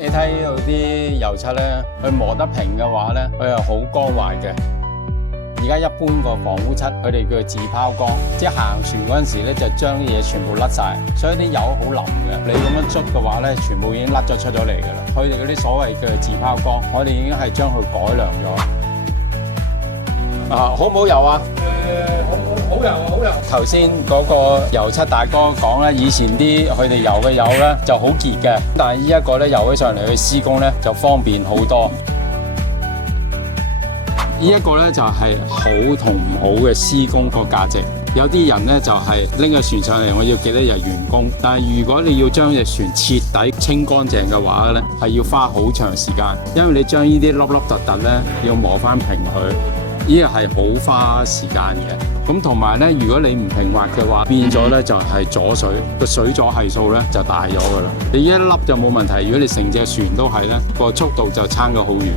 你睇到啲油漆咧，佢磨得平嘅話咧，佢係好光滑嘅。而家一般個防污漆，佢哋叫自拋光，即係行船嗰陣時咧，就將啲嘢全部甩晒，所以啲油好腍嘅。你咁樣捽嘅話咧，全部已經甩咗出咗嚟㗎啦。佢哋嗰啲所謂嘅自拋光，我哋已經係將佢改良咗。好唔好油啊？好油啊，好油！頭先嗰個油漆大哥講咧，以前啲佢哋油嘅油咧就好結嘅，但係呢一個咧油起上嚟去施工咧就方便好多。呢一個咧就係好同唔好嘅施工個價值。有啲人咧就係拎個船上嚟，我要幾多日完工。但係如果你要將隻船徹底清乾淨嘅話咧，係要花好長時間，因為你將呢啲凹凹凸凸咧要磨翻平佢。呢個係好花時間嘅，咁同埋咧，如果你唔平滑嘅話，變咗咧就係阻水，個水阻係數咧就大咗噶啦。你一粒就冇問題，如果你成隻船都係咧，個速度就差咗好遠。